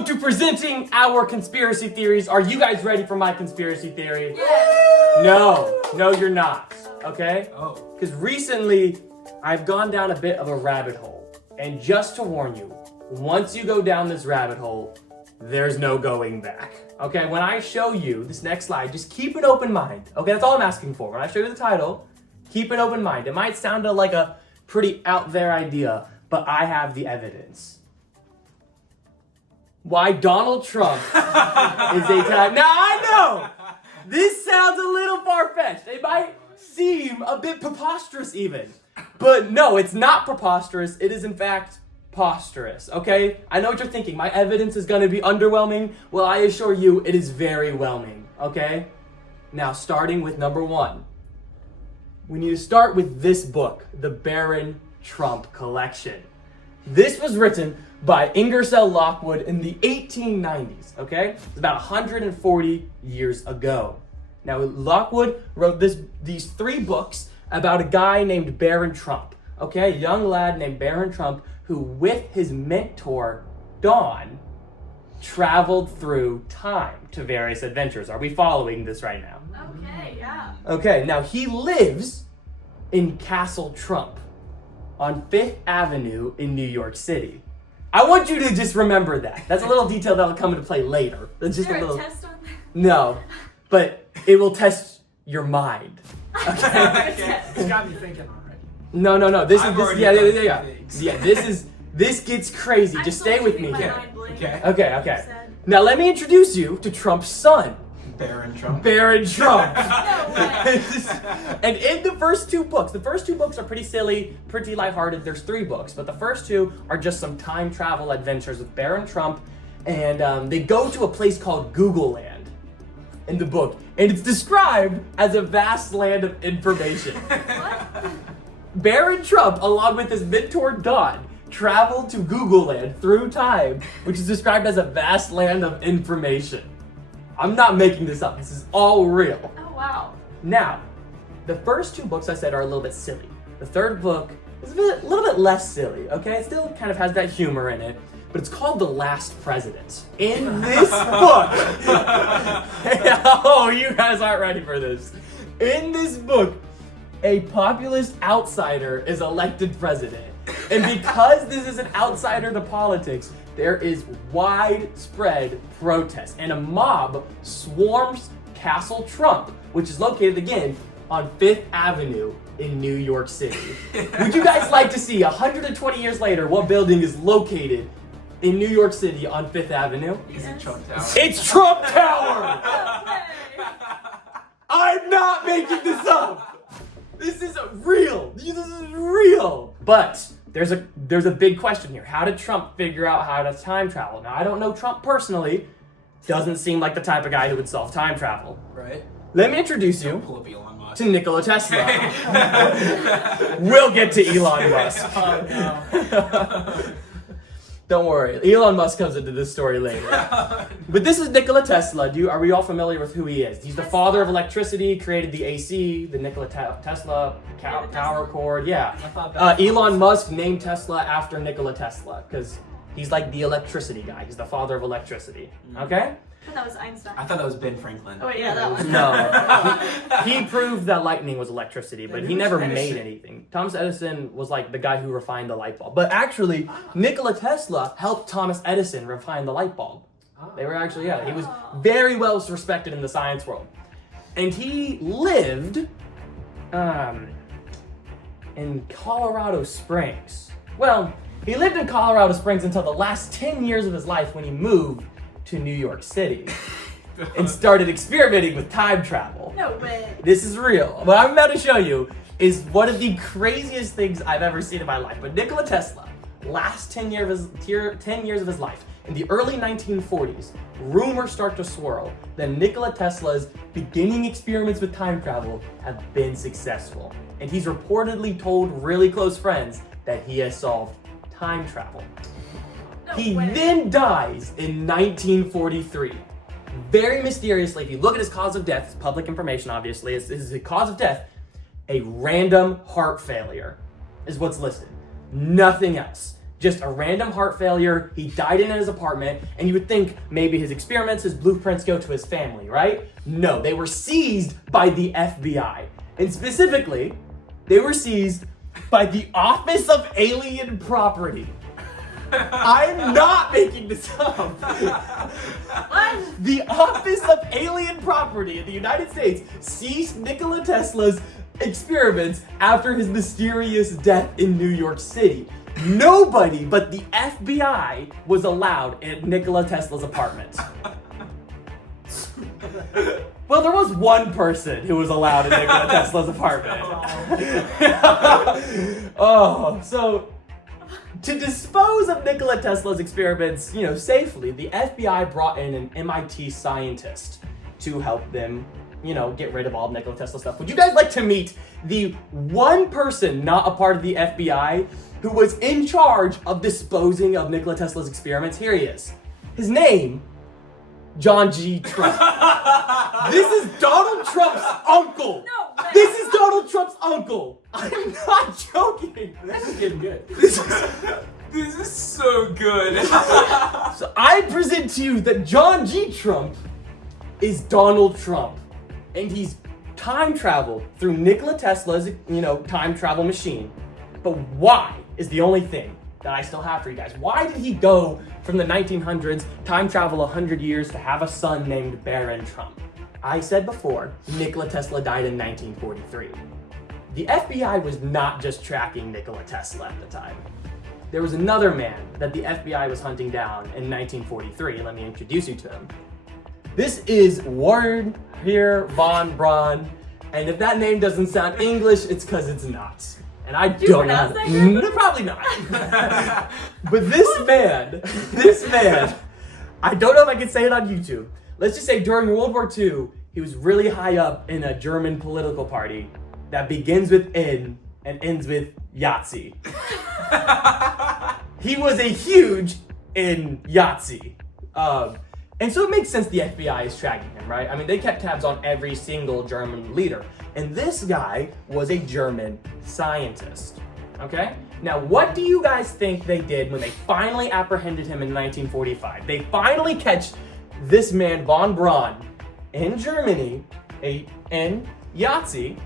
Welcome to presenting our conspiracy theories. Are you guys ready for my conspiracy theory? Yes. No, you're not. Okay? Oh. Because recently, I've gone down a bit of a rabbit hole. And just to warn you, once you go down this rabbit hole, there's no going back. Okay? When I show you this next slide, just keep an open mind. Okay? That's all I'm asking for. When I show you the title, keep an open mind. It might sound like a pretty out there idea, but I have the evidence. Why Donald Trump is a time. Now I know this sounds a little far-fetched. It might seem a bit preposterous even. But no, it's not preposterous. It is in fact posterous, okay? I know what you're thinking. My evidence is going to be underwhelming. Well, I assure you it is very whelming, okay? Now, starting with number one. We need to start with this book, the Baron Trump Collection. This was written by Ingersoll Lockwood in the 1890s, okay? It's about 140 years ago. Now, Lockwood wrote these three books about a guy named Baron Trump, okay? A young lad named Baron Trump who, with his mentor, Dawn, traveled through time to various adventures. Are we following this right now? Okay, yeah. Okay, now he lives in Castle Trump on 5th Avenue in New York City. I want you to just remember that. That's a little detail that'll come into play later. That's just Is there a little. a test on that? No, but it will test your mind. Okay. It's got me thinking already. No. This I've is already yeah. done things. Yeah, this gets crazy. I'm Just still stay with keeping me my here. mind blank. Okay. Okay. Said. Now let me introduce you to Trump's son, Baron Trump. Baron Trump. No way. And in the first two books are pretty silly, pretty lighthearted. There's three books, but the first two are just some time travel adventures with Baron Trump, and they go to a place called Google Land in the book, and it's described as a vast land of information. What? Baron Trump, along with his mentor Don, traveled to Google Land through time, which is described as a vast land of information. I'm not making this up. This is all real. Oh, wow. Now, the first two books I said are a little bit silly. The third book is a little bit less silly, okay? It still kind of has that humor in it, but it's called The Last President. In this book, oh, you guys aren't ready for this. In this book, a populist outsider is elected president. And because this is an outsider to politics, there is widespread protest, and a mob swarms Castle Trump, which is located again on 5th Avenue in New York City. Would you guys like to see 120 years later what building is located in New York City on 5th Avenue? Is it Trump Tower? It's Trump Tower! No way. I'm not making this up! This is real! This is real! But there's a big question here. How did Trump figure out how to time travel? Now, I don't know Trump personally. Doesn't seem like the type of guy who would solve time travel. Right? Let me introduce Don't you pull up Elon Musk. to Nikola Tesla. We'll get to Elon Musk. Oh, no. Don't worry, Elon Musk comes into this story later. But this is Nikola Tesla. Are we all familiar with who he is? He's the father of electricity, created the AC, the Nikola Tesla power cord. Yeah. I thought that was Elon Musk named Tesla after Nikola Tesla because he's like the electricity guy. He's the father of electricity. Okay? I thought that was Einstein. I thought that was Ben Franklin. Oh, wait, yeah, that one. No. He proved that lightning was electricity, but Yeah, he who never was made Edison? anything. Thomas Edison was like the guy who refined the light bulb. But actually, Nikola Tesla helped Thomas Edison refine the light bulb. They were actually, he was very well respected in the science world. And he lived in Colorado Springs. Well, he lived in Colorado Springs until the last 10 years of his life when he moved to New York City and started experimenting with time travel. No way. This is real. What I'm about to show you is one of the craziest things I've ever seen in my life. But Nikola Tesla, last 10 years of his life, in the early 1940s, rumors start to swirl that Nikola Tesla's beginning experiments with time travel have been successful. And he's reportedly told really close friends that he has solved time travel. No He way. then dies in 1943. Very mysteriously, if you look at his cause of death, it's public information obviously, his cause of death, a random heart failure is what's listed. Nothing else. just a random heart failure. He died in his apartment, and you would think maybe his experiments, his blueprints go to his family, right? No, they were seized by the FBI. And specifically, they were seized by the Office of Alien Property. I'm not making this up. What? The Office of Alien Property in the United States seized Nikola Tesla's experiments after his mysterious death in New York City. Nobody but the FBI was allowed at Nikola Tesla's apartment. Well, there was one person who was allowed in Nikola Tesla's apartment. So to dispose of Nikola Tesla's experiments, safely, the FBI brought in an MIT scientist to help them, get rid of all of Nikola Tesla stuff. Would you guys like to meet the one person not a part of the FBI who was in charge of disposing of Nikola Tesla's experiments? Here he is. His name, John G. Trump. This is Donald Trump's uncle. No way. This is Donald Trump's uncle. I'm not joking. This is getting good. This is so good. So I present to you that John G. Trump is Donald Trump. And he's time traveled through Nikola Tesla's, time travel machine. But why is the only thing that I still have for you guys. Why did he go from the 1900s, time travel 100 years, to have a son named Baron Trump? I said before, Nikola Tesla died in 1943. The FBI was not just tracking Nikola Tesla at the time. There was another man that the FBI was hunting down in 1943. Let me introduce you to him. This is Wernher von Braun, and if that name doesn't sound English, it's because it's not. And I Do you don't know how pronounce to. that good? Probably not. But this man, I don't know if I can say it on YouTube. Let's just say during World War II, he was really high up in a German political party that begins with N and ends with Yahtzee. He was a huge in Yahtzee. And so it makes sense the FBI is tracking him, right? I mean, they kept tabs on every single German leader. And this guy was a German scientist, okay? Now, what do you guys think they did when they finally apprehended him in 1945? They finally catch this man, von Braun, in Germany, in Yahtzee,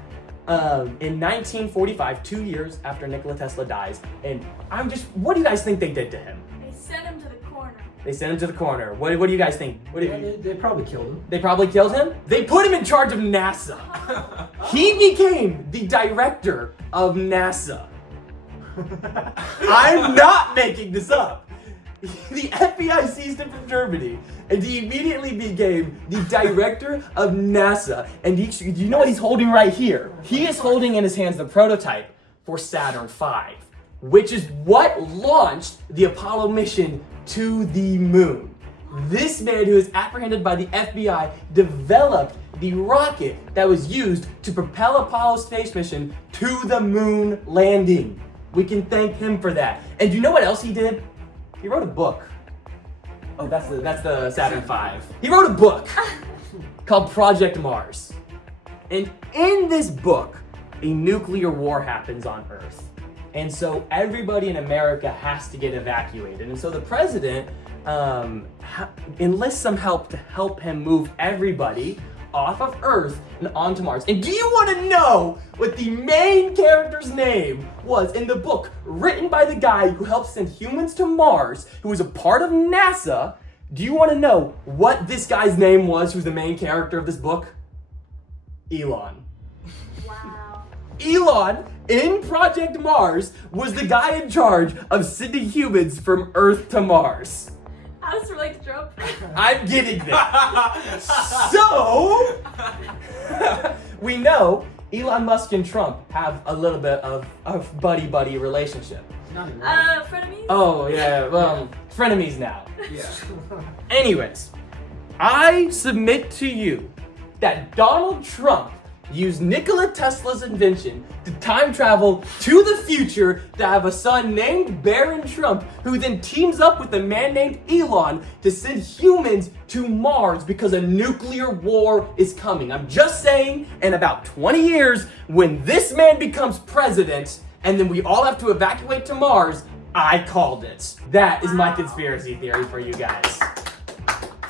in 1945, 2 years after Nikola Tesla dies. And what do you guys think they did to him? They sent him to the corner. They sent him to the corner. What do you guys think? They probably killed him. They probably killed him? They put him in charge of NASA. He became the director of NASA. I'm not making this up. The FBI seized him from Germany, and he immediately became the director of NASA. And do you know what he's holding right here? He is holding in his hands the prototype for Saturn V, which is what launched the Apollo mission to the moon. This man, who is apprehended by the FBI, developed the rocket that was used to propel Apollo's space mission to the moon landing. We can thank him for that. And do you know what else he did? He wrote a book. Oh, that's the Saturn V. He wrote a book called Project Mars. And in this book, a nuclear war happens on Earth. And so everybody in America has to get evacuated. And so the president enlists some help to help him move everybody off of Earth and onto Mars. And do you want to know what the main character's name was in the book written by the guy who helped send humans to Mars, who was a part of NASA? Do you want to know what this guy's name was, who's the main character of this book? Elon. Wow. Elon, in Project Mars, was the guy in charge of sending humans from Earth to Mars. How does it relate to Trump? I'm getting there. So, we know Elon Musk and Trump have a little bit of a buddy-buddy relationship. Frenemies? Oh, yeah, well, frenemies now. Yeah. Anyways, I submit to you that Donald Trump used Nikola Tesla's invention to time travel to the future to have a son named Baron Trump, who then teams up with a man named Elon to send humans to Mars because a nuclear war is coming. I'm just saying, in about 20 years, when this man becomes president and then we all have to evacuate to Mars, I called it. That is my conspiracy theory for you guys.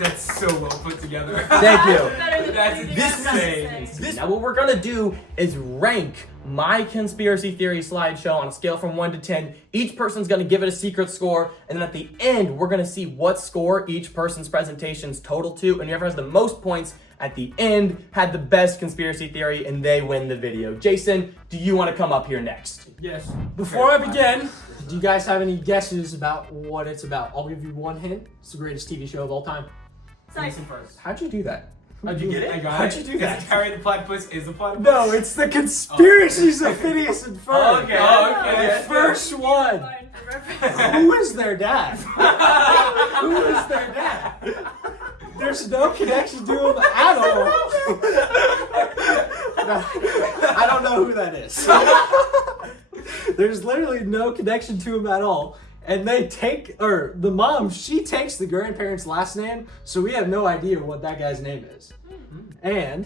That's so well put together. Thank you. Better than That's anything this I've insane. ever said. Now what we're gonna do is rank my conspiracy theory slideshow on a scale from 1 to 10. Each person's gonna give it a secret score, and then at the end, we're gonna see what score each person's presentations total to, and whoever has the most points at the end had the best conspiracy theory, and they win the video. Jason, do you wanna come up here next? Yes. Before I begin, do you guys have any guesses about what it's about? I'll give you one hint. It's the greatest TV show of all time. Psych. First. How'd you do that? How'd you get it? I got How'd it. you do that? Because Harry the Platypus is a platypus. No, it's the conspiracies of Phineas and Ferb. Okay. Oh, okay. The first one. Fine for reference. Who is their dad? Who is their dad? There's no connection to him at all. I don't know who that is. There's literally no connection to him at all. And they take, or the mom, she takes the grandparents' last name, so we have no idea what that guy's name is. And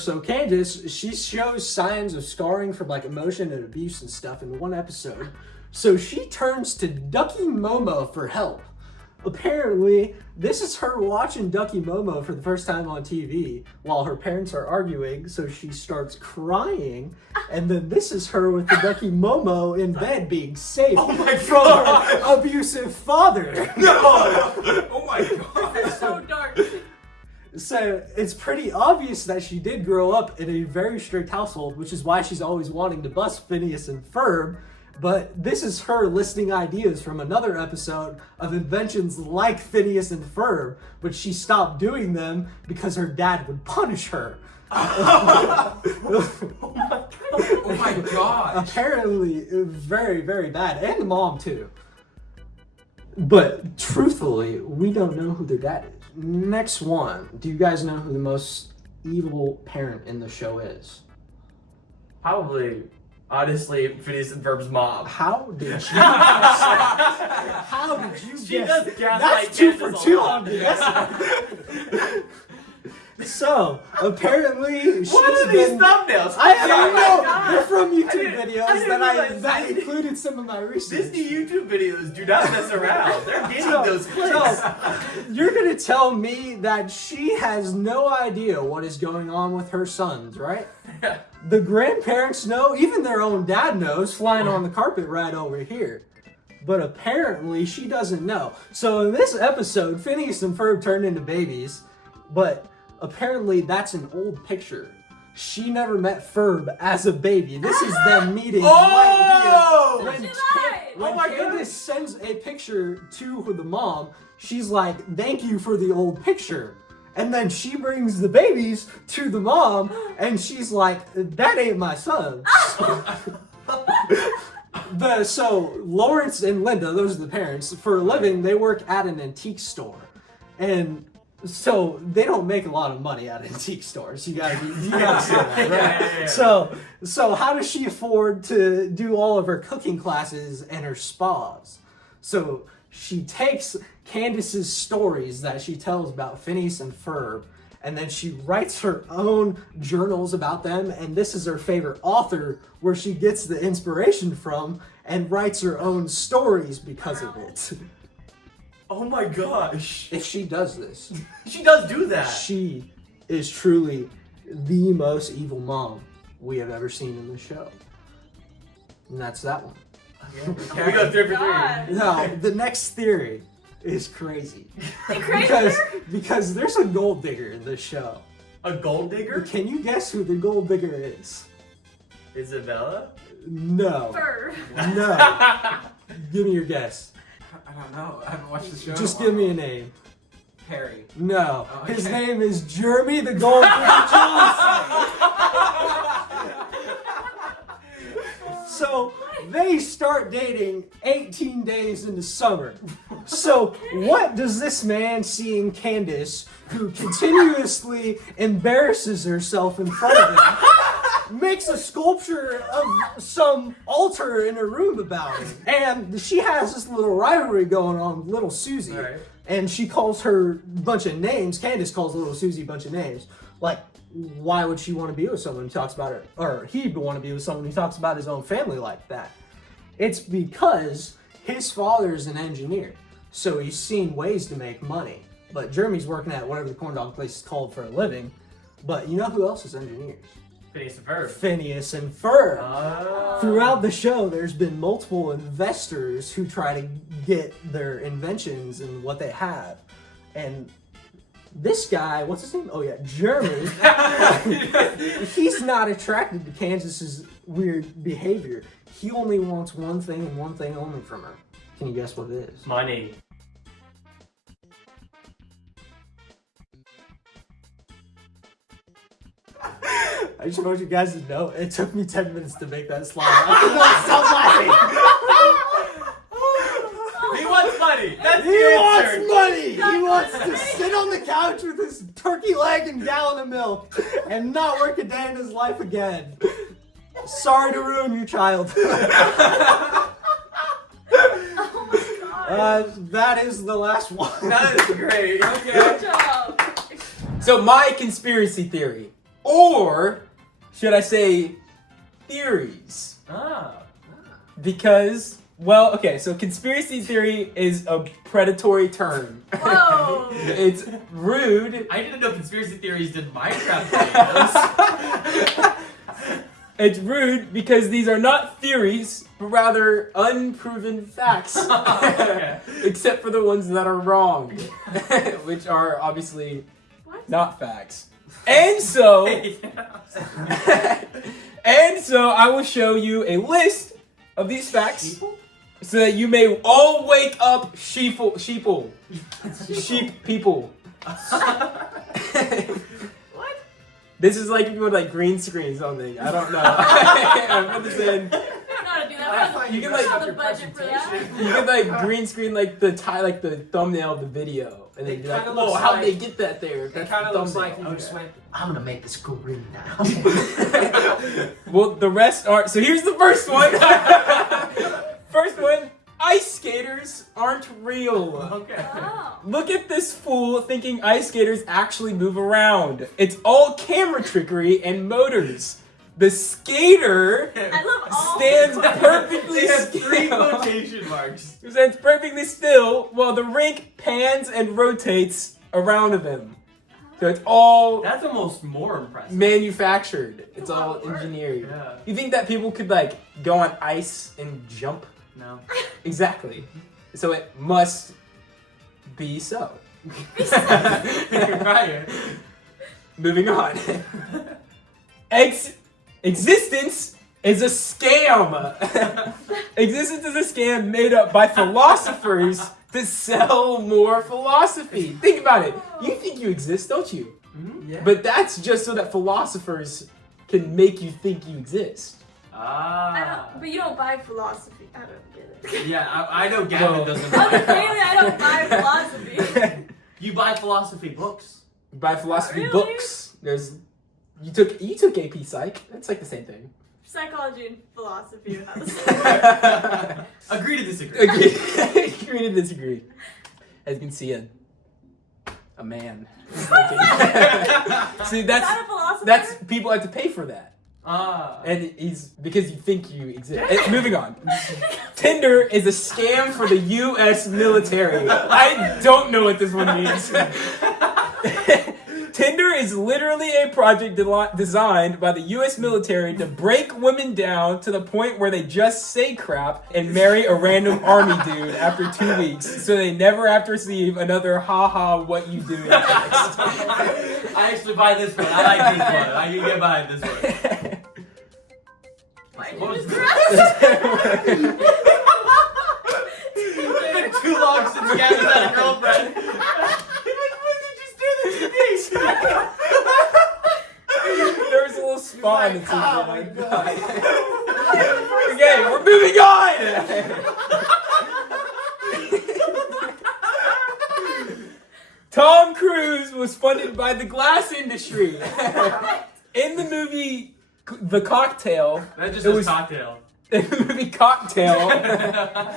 so Candace, she shows signs of scarring from like emotion and abuse and stuff in one episode. So she turns to Ducky Momo for help. Apparently, this is her watching Ducky Momo for the first time on TV while her parents are arguing, so she starts crying, and then this is her with the Ducky Momo in bed being safe from her abusive father. Oh my god. It's so dark. So it's pretty obvious that she did grow up in a very strict household, which is why she's always wanting to bust Phineas and Ferb. But this is her listing ideas from another episode of inventions like Phineas and Ferb, but she stopped doing them because her dad would punish her. Oh my gosh. Apparently, very, very bad. And the mom, too. But truthfully, we don't know who their dad is. Next one. Do you guys know who the most evil parent in the show is? Probably, honestly, Phineas and Ferb's mom. How did you How did you She guess? does gaslight That's 2 for Candace a 2 lot. on the guessing. So, apparently, she's What are these been... thumbnails? I don't Oh my know. God. They're from YouTube didn't- I videos didn't that realize that Disney- included some of my research. Disney YouTube videos do not mess around. They're getting those clicks. So, you're gonna tell me that she has no idea what is going on with her sons, right? The grandparents know, even their own dad knows, flying on the carpet right over here. But apparently she doesn't know. So in this episode, Phineas and Ferb turned into babies, but apparently that's an old picture. She never met Ferb as a baby. This is them meeting Oh! right here. She lied. When Oh my Candace sends a picture to the mom, she's like, "Thank you for the old picture." And then she brings the babies to the mom, and she's like, "That ain't my son." So Lawrence and Linda, those are the parents. For a living, they work at an antique store, and so they don't make a lot of money at antique stores. You gotta see that, right? Yeah. So how does she afford to do all of her cooking classes and her spas? So she takes Candace's stories that she tells about Phineas and Ferb, and then she writes her own journals about them, and this is her favorite author where she gets the inspiration from and writes her own stories because of it. Oh my gosh. If she does this, She does do that. she is truly the most evil mom we have ever seen in the show. And that's that one. Can we go 3 for 3? God. Now, the next theory is crazy. They crazy. Because there's a gold digger in this show. A gold digger? Can you guess who the gold digger is? Isabella? No. Fur. No. Give me your guess. I don't know. I haven't watched the show. Just give me a name. Perry. No. Oh, His okay. name is Jeremy the Gold Digger Johnson. So they start dating 18 days into summer. So what does this man see in Candace, who continuously embarrasses herself in front of him, makes a sculpture of some altar in her room about him? And she has this little rivalry going on with little Susie. Right. And she calls her a bunch of names. Candace calls little Susie a bunch of names. Like, why would she want to be with someone who talks about her, or he'd want to be with someone who talks about his own family like that? It's because his father's an engineer, so he's seen ways to make money. But Jeremy's working at whatever the corn dog place is called for a living. But you know who else is engineers? Phineas and Ferb. Phineas and Ferb. Oh. Throughout the show, there's been multiple investors who try to get their inventions and what they have. And this guy, what's his name? Oh yeah, Jeremy. He's not attracted to Kansas's weird behavior. He only wants one thing and one thing only from her. Can you guess what it is? Money. I just want you guys to know, it took me 10 minutes to make that slide. I could not stop laughing. He wants money. That's He the wants answer. money! He wants to sit on the couch with his turkey leg and gallon of milk and not work a day in his life again. Sorry to ruin your childhood. That is the last one. That is great. Okay. Good job. So my conspiracy theory, or should I say theories? Because, well, okay, so conspiracy theory is a predatory term. Whoa. It's rude. I didn't know conspiracy theories did Minecraft videos. It's rude because these are not theories, but rather unproven facts. Okay. Except for the ones that are wrong, which are obviously What? not facts. And so, and so I will show you a list of these facts so that you may all wake up sheep people. What? This is like if you would like green screen something. I don't know. I put this in. We don't know how to do that. You can We don't have like the budget for that. you can like green screen like the thumbnail of the video, and then It be like, kinda "Oh, looks how'd like- they get that there?" It That's kind of the looks like thumbnail. you just went, I'm gonna make this go green now. Well, the rest are. So here's the first one. First one: ice skaters aren't real. okay. Oh. Look at this fool thinking ice skaters actually move around. It's all camera trickery and motors. The skater I love all stands the perfectly They have 3 still. quotation marks. Stands perfectly still while the rink pans and rotates around him. So it's all That's almost more impressive. manufactured. It's a lot all of work. engineered. Yeah. You think that people could like go on ice and jump? No. Exactly. So it must be so. Right. Moving on. Existence is a scam. Existence is a scam made up by philosophers to sell more philosophy. Think about it. You think you exist, don't you? Yeah. But that's just so that philosophers can make you think you exist. But you don't buy philosophy. I don't get it. Yeah, I know Gavin Well- doesn't Clearly, buy I don't buy philosophy. You buy philosophy books. You buy philosophy Really? books. You took AP Psych. That's like the same thing. Psychology and philosophy are not the same. Agree to disagree. Agree. Agree to disagree. As you can see, a man. See, Is that a philosopher? that's people have to pay for that, Ah. and he's because you think you exist. Moving on. Tinder is a scam for the U.S. military. I don't know what this one means. Tinder is literally a project designed by the U.S. military to break women down to the point where they just say crap and marry a random army dude after 2 weeks, so they never have to receive another "ha what you doing" text. I actually buy this one. I like this one. I can get behind this one. Why What did was you this? It's been too long since Gavin's had a girlfriend. There was a little spot in the Oh my god. Okay, we're moving on. Tom Cruise was funded by the glass industry. In the movie The Cocktail, That's just It a was- cocktail. in the movie Cocktail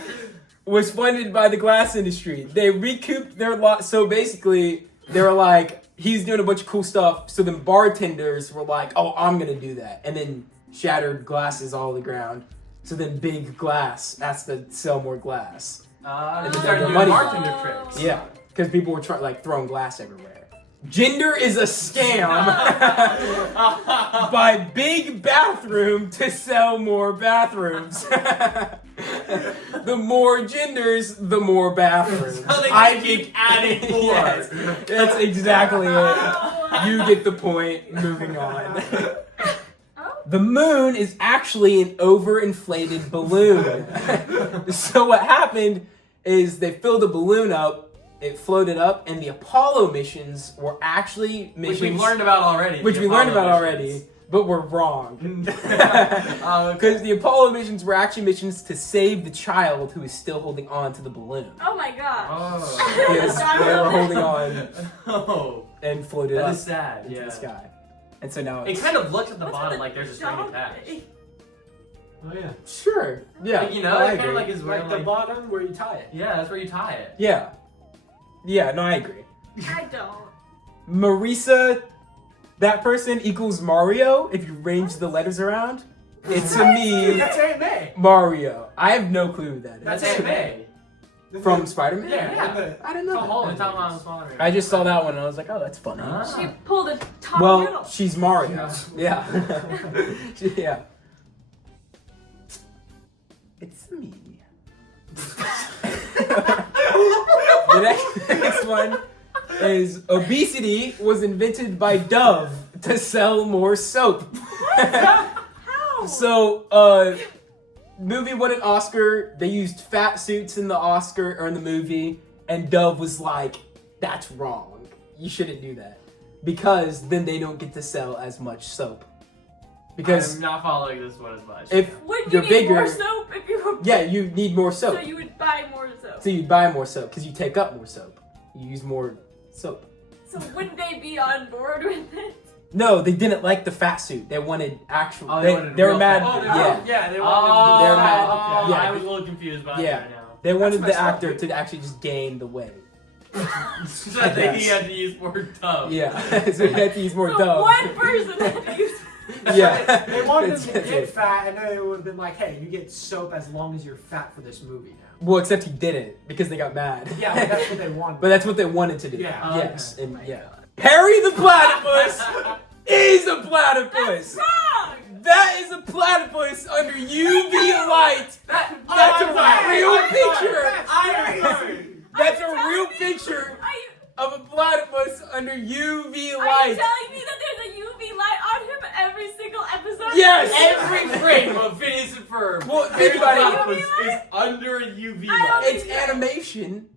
was funded by the glass industry. They recouped their lot. So basically, they were like, he's doing a bunch of cool stuff. So then bartenders were like, oh, I'm going to do that. And then shattered glasses all over the ground. So then Big Glass has to sell more glass. And then they their started doing money- bartender tricks. Yeah, because people were throwing glass everywhere. Gender is a scam by Big Bathroom to sell more bathrooms. The more genders, the more bathrooms. So they keep adding more. Yes, that's exactly it. You get the point. Moving on. The moon is actually an overinflated balloon. So what happened is they filled the balloon up, it floated up, and the Apollo missions were actually missions... Which we've learned about already. Which the we learned Apollo about missions. already, but we're wrong. Okay. Because the Apollo missions were actually missions to save the child who is still holding on to the balloon. Oh my gosh. Oh. Yes, they were holding on Oh, and floated that up is sad. into Yeah. the sky. And so now It it's... kind of looks at the What's bottom with like there's a string dog attached. thing? Oh yeah. Sure. Yeah. Like, you know, I it kind agree. of like is where Like the like bottom where you tie it. yeah, that's where you tie it. Yeah. Yeah, no, I agree. I don't. Marisa, that person equals Mario if you range the letters around. It's to me, That's Aunt May. Mario. I have no clue who that is. That's Aunt May. From Spider-Man? Yeah. I didn't Tom know that. Holland. Tom Holland's father. I just saw that one and I was like, oh, that's funny. She pulled a top Well, middle. she's Mario. Yeah. Yeah. It's me. The next one is obesity was invented by Dove to sell more soap. How? So, movie won an Oscar. They used fat suits in the Oscar or in the movie, and Dove was like, "That's wrong. You shouldn't do that because then they don't get to sell as much soap." Because I'm not following this one as much. if Would you you're need bigger, more soap if you were yeah, you need more soap. So you would buy more soap. So you buy more soap because you take up more soap. You use more soap. So wouldn't they be on board with it? No, they didn't like the fat suit. They wanted actual. Oh, they wanted they were real mad. fat. Yeah. they They're mad. Okay. Yeah. I was a little confused by Yeah. that now. They wanted That's the messed up, actor dude. to actually just gain the weight. So that they guess. had to use more Dove. Yeah, so they had to use more So Dove. one person had to use. Yeah, They wanted That's him to it. get fat, and then they would have been like, "Hey, you get soap as long as you're fat for this movie now." Well, except he didn't because they got mad. Yeah, but that's what they wanted. But that's what they wanted to do. Yeah. Yes, Okay. and yeah. Harry the platypus is a platypus. Wrong! That is a platypus under UV light. That's I'm a sorry. real I'm picture. I'm sorry. That's Are a you real telling me- picture Are you, of a platypus under UV are you light. telling me that there's a UV light on him every single episode? Yes. Every frame of Phineas and Ferb. Well, think about it. Platypus is under a UV I don't light. It's animation,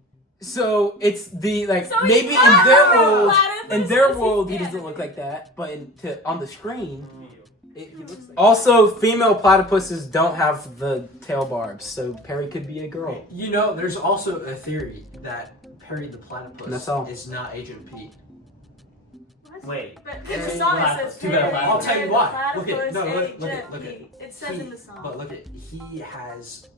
so it's the like So he's maybe not in their a world. platypus, In their because world, he he's doesn't look like that, but on the screen, he looks like. that. Also, female platypuses don't have the tail barbs, so Perry could be a girl. You know, there's also a theory that Perry the Platypus That's all. is not Agent Pete. What? Wait. But Hey, in the song it platypus. says Too bad Perry, platypus. I'll tell you Perry the why. Look at platypus, no, look Agent at Pete. It says in the song. But look at he has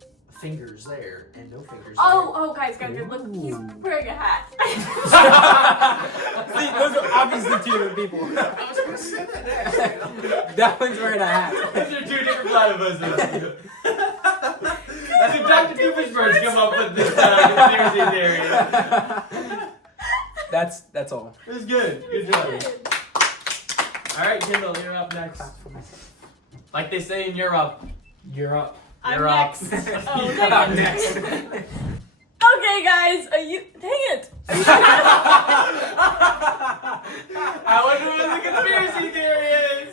fingers there and no fingers Oh, guys, look, he's Ooh. wearing a hat. See, those are obviously two different people. there. I was gonna say that next. That one's wearing a hat. These are two different platypuses. That's if Dr. Doofenshmirtz come up with this conspiracy theory. That's all. It was good. Good job. Alright, Kendall, you're up next. Like they say in Europe. You're up. I'm You're up. next. Oh, You're dang up it. next. Okay, guys, are you? Dang it! Are you I wonder what the conspiracy theory is.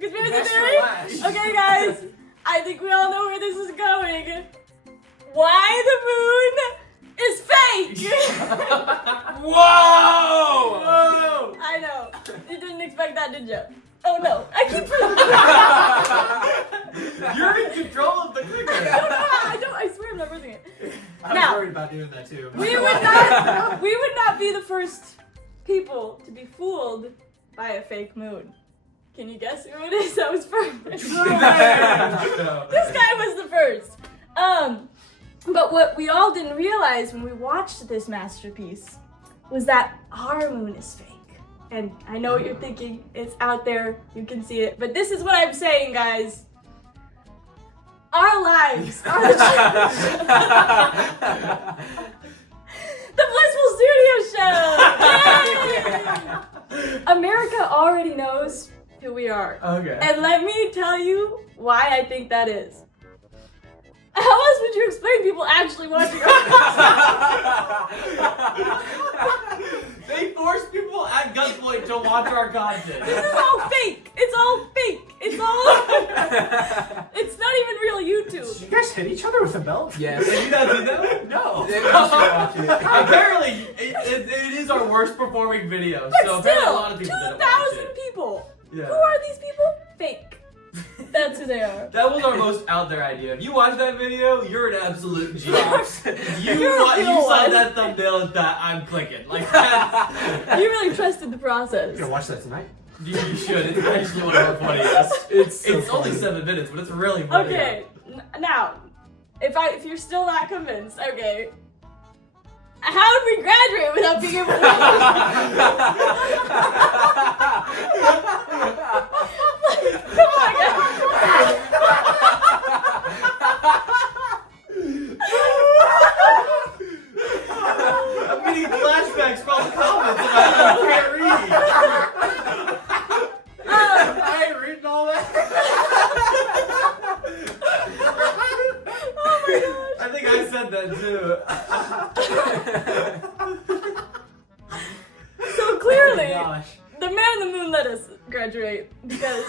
Conspiracy Best for theory? last. Okay, guys, I think we all know where this is going. Why the moon is fake? Whoa! Whoa! I know. You didn't expect that, did you? Oh no, I keep. You're in control of the clicker. I don't. I swear I'm not losing it. I was Now- worried about doing that too. We would not be the first people to be fooled by a fake moon. Can you guess who it is that was first? This guy was the first. But what we all didn't realize when we watched this masterpiece was that our moon is fake. And I know what you're thinking. It's out there. You can see it. But this is what I'm saying, guys. Our lives are the church. The Blissful Studio Show! Yay! America already knows who we are. Okay. And let me tell you why I think that is. How else would you explain people actually watching our They force people at gunpoint to watch our content. This is all fake. It's all fake. It's all. It's not even real YouTube. Did you guys hit each other with a belt? Yes. Did you not see that? No. Apparently, it is our worst performing video. But so apparently a still, lot of people didn't watch 2,000 it. people. Yeah. Who are these people? Fake. That's who they are. That was our most out there idea. If you watch that video, you're an absolute genius. you You're a real saw one. that thumbnail and thought, I'm clicking. Like that. You really trusted the process. You gonna watch that tonight? You should. It's actually one of our funniest. It's so It's only funny. 7 minutes, but it's really funny. Okay, now, if you're still not convinced, okay, how would we graduate without being able to? Come on, guys. I'm getting flashbacks from all the comments about how I can't read. I ain't reading all that. Oh my gosh. I think I said that too. So clearly, Gosh. the man in the moon let us graduate because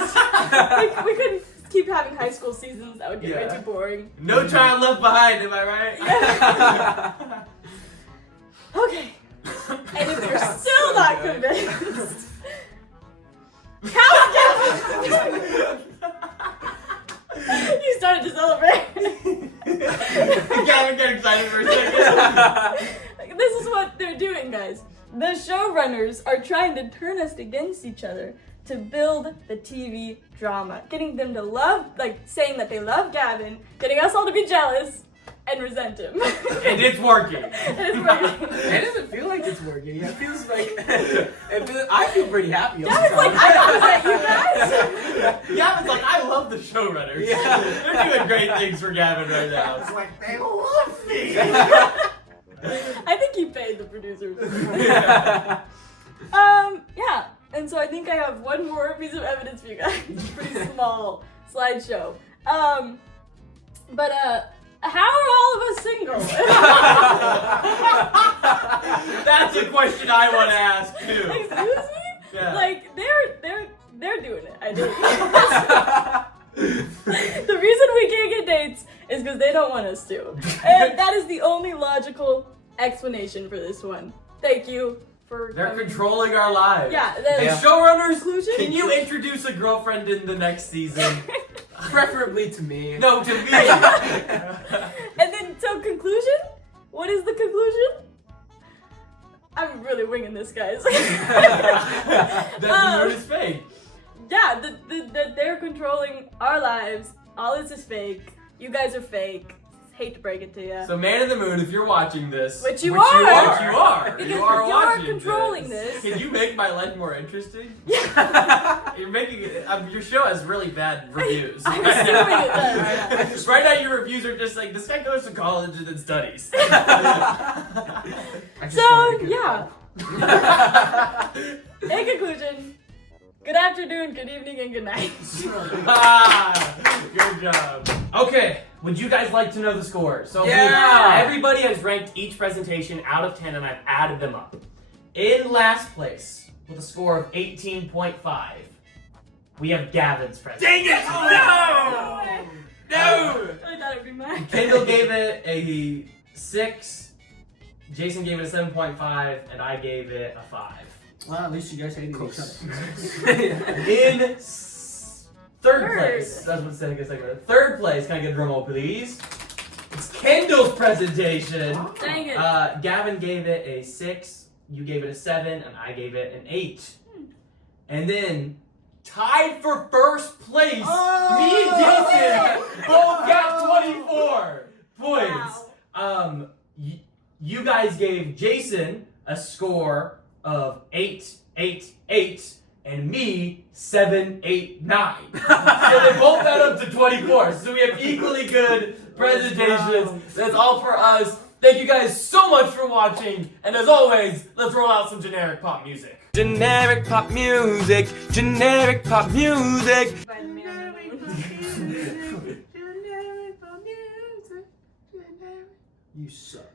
we couldn't keep having high school seasons. That would get way Yeah. too boring. No child left behind, am I right? Okay. And if you're still not convinced, how you started to celebrate. Gavin got excited for a second. This is what they're doing, guys. The showrunners are trying to turn us against each other to build the TV drama, getting them to love, saying that they love Gavin, getting us all to be jealous and resent him. And it's working. And it's working. It doesn't feel like it's working. It feels like I feel pretty happy. all the Gavin's like, time. I represent you guys. Gavin's like, I love the showrunners. Yeah. They're doing great things for Gavin right now. It's like they love me. I think he paid the producers. Yeah. And so I think I have one more piece of evidence for you guys. It's a pretty small slideshow. But how are all of us single? That's a question I want to ask too. Excuse me? Yeah. Like they're doing it. I think. The reason we can't get dates is because they don't want us to. And that is the only logical explanation for this one. Thank you for They're coming. controlling our lives. Yeah, And the showrunners, conclusion? can you introduce a girlfriend in the next season? Preferably to me. No, to me. And then, so conclusion? What is the conclusion? I'm really winging this, guys. That the moon is fake. Yeah, that they're controlling our lives. All this is fake. You guys are fake. Hate to break it to you. So, Man in the Moon, if you're watching this, Which you which are. you are, Because you are you're watching controlling this. Can you make my life more interesting? Yeah. You're making it. Your show has really bad reviews. I'm assuming it does. Yeah. Right now, your reviews are just like, this guy goes to college and then studies. I just So, wanted to get yeah. In conclusion, good afternoon, good evening, and good night. Good job. Okay, would you guys like to know the scores? So Yeah. everybody has ranked each presentation out of 10, and I've added them up. In last place, with a score of 18.5, we have Gavin's presentation. Dang it! No! No! I thought it'd be mine. Kendall gave it a 6, Jason gave it a 7.5, and I gave it a 5. Well, at least you guys hated each other. In third place, that's what saying. Third place, can I get a drum roll, please? It's Kendall's presentation. Dang it. Gavin gave it a 6, you gave it a 7, and I gave it an 8. And then, tied for first place, me and Jason both got 24 points. Wow. You guys gave Jason a score of 8, 8, 8, and me 7, 8, 9. So they both add up to 24. So we have equally good presentations. That's all for us. Thank you guys so much for watching. And as always, let's roll out some generic pop music. Generic pop music. Generic pop music. By the man. You suck.